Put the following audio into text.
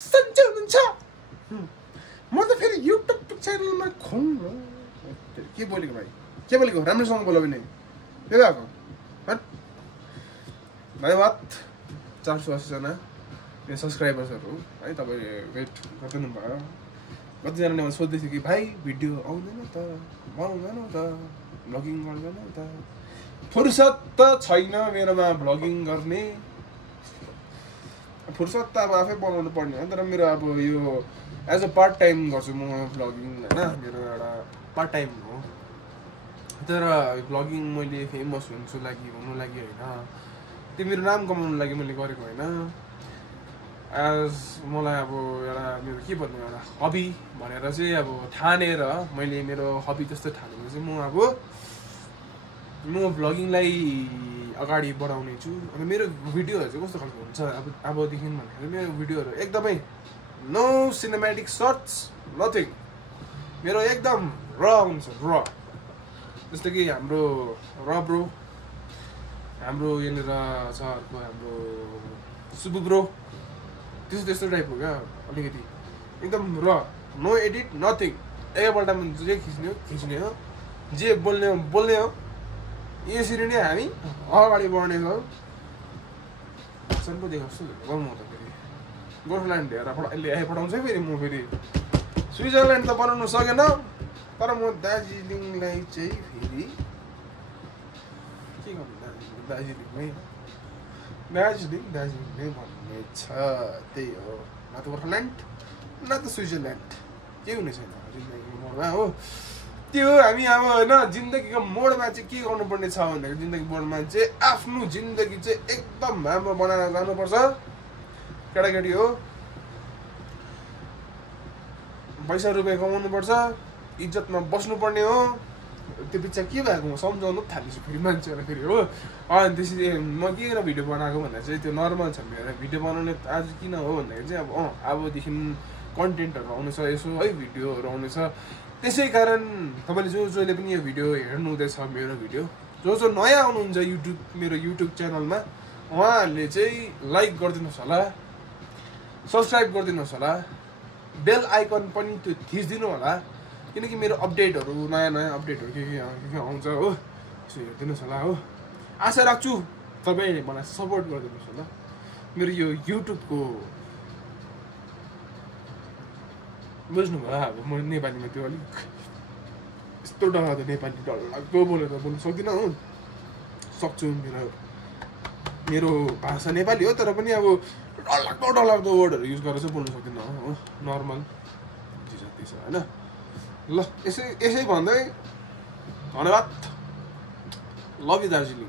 सञ्चालन छ म त फेरि युट्युब च्यानलमा खुम्नु के बोलेको भाइ के बोलेको राम्रोसँग बोल्यो भने के भएको धन्यवाद 480 जना मेरो सब्सक्राइबर्सहरु है तपाईले वेट गर्नु भयो कतिजनाले मलाई सोध्दै थियो कि भाइ भिडियो आउँदैन त बनाउँदैन त भ्लगिङ गर्दैन त फुर्सद त छैन मेरोमा भ्लगिङ गर्ने फुर्सद त अब आफै बनाउनु पर्ने हो तर मेरो अब यो एज अ पार्ट टाइम गर्छु म भ्लगिङ हैन मेरो एउटा पार्ट टाइम हो तर भ्लगिङ मैले फेमस हुनु लागि हैन त्यो मेरो नाम कमाउनु लागि मैले गरेको हैन एज मलाई अब एउटा मेरो के भन्नु एउटा हबी भनेर चाहिँ अब ठानेर मैले मेरो हबी जस्तो ठानेर चाहिँ म भ्लगिङलाई अगाडि बढाउने छु अनि मेरो भिडियोहरु चाहिँ कस्तो खालको हुन्छ अबदेखि भन्दाखेरि मेरो भिडियोहरु एकदमै नो सिनेम्याटिक शट्स नथिङ मेरो एकदम र हुन्छ र जस्तो कि हाम्रो र ब्रो हाम्रो यहाँनिर छ हाम्रो सुबु ब्रो त्यस्तो टाइपको क्या अलिकति एकदम र नो एडिट नथिङ एकैपल्टमा जे खिच्ने हो जे बोल्ने हो यसरी नै हामी अगाडि बढ्ने छौँ पो देखाउँछु म त फेरि गोर्खाल्यान्ड हेरेर पठाउँछ फेरि म फेरि स्विजरल्यान्ड त बनाउनु सकेन तर म दार्जिलिङलाई चाहिँ फेरि के गर्नु दार्जिलिङमै भन्ने छ त्यही हो न त गोर्खाल्यान्ड न त स्विजरल्यान्ड के हुने छैन जिन्दगीमा हो त्यो हामी अब होइन जिन्दगीको मोडमा चाहिँ के गर्नुपर्ने छ भन्दाखेरि जिन्दगी मोडमा चाहिँ आफ्नो जिन्दगी चाहिँ एकदम राम्रो बनाएर जानुपर्छ केटाकेटी हो पैसा रुपियाँ कमाउनुपर्छ इज्जतमा बस्नुपर्ने हो त्यो बिच के भएको सम्झाउनु थालिसु फेरि मान्छेहरूलाई फेरि हो अनि त्यसरी म किन भिडियो बनाएको भन्दा चाहिँ त्यो नर्मल छ मेरो भिडियो बनाउने आज किन हो भन्दाखेरि चाहिँ अबदेखि कन्टेन्टहरू आउनेछ यसो है भिडियोहरू आउनेछ त्यसै कारण तपाईँले जसले पनि यो भिडियो हेर्नु हुँदैछ मेरो भिडियो जो नयाँ आउनुहुन्छ मेरो युट्युब च्यानलमा उहाँहरूले चाहिँ लाइक गरिदिनुहोस् होला सब्सक्राइब गरिदिनुहोस् होला बेल आइकन पनि त्यो थिचिदिनु होला किनकि मेरो अपडेटहरू नयाँ अपडेटहरू के आउँछ हो त्यसो हेरिदिनुहोस् होला हो आशा राख्छु तपाईँले मलाई सपोर्ट गरिदिनुहोस् होला मेरो यो युट्युबको बुझ्नुभयो अब म नेपालीमा त्यो अलिक यस्तो डरलाग्दो नेपाली डरलाग्दो बोलेर बोल्नु सक्दिनँ हो सक्छु मेरो भाषा नेपाली हो तर पनि अब डरलाग्दो वर्डहरू युज गरेर चाहिँ बोल्नु सक्दिनँ हो नर्मल जति छ होइन ल यसै भन्दै धन्यवाद लभ यु दार्जिलिङ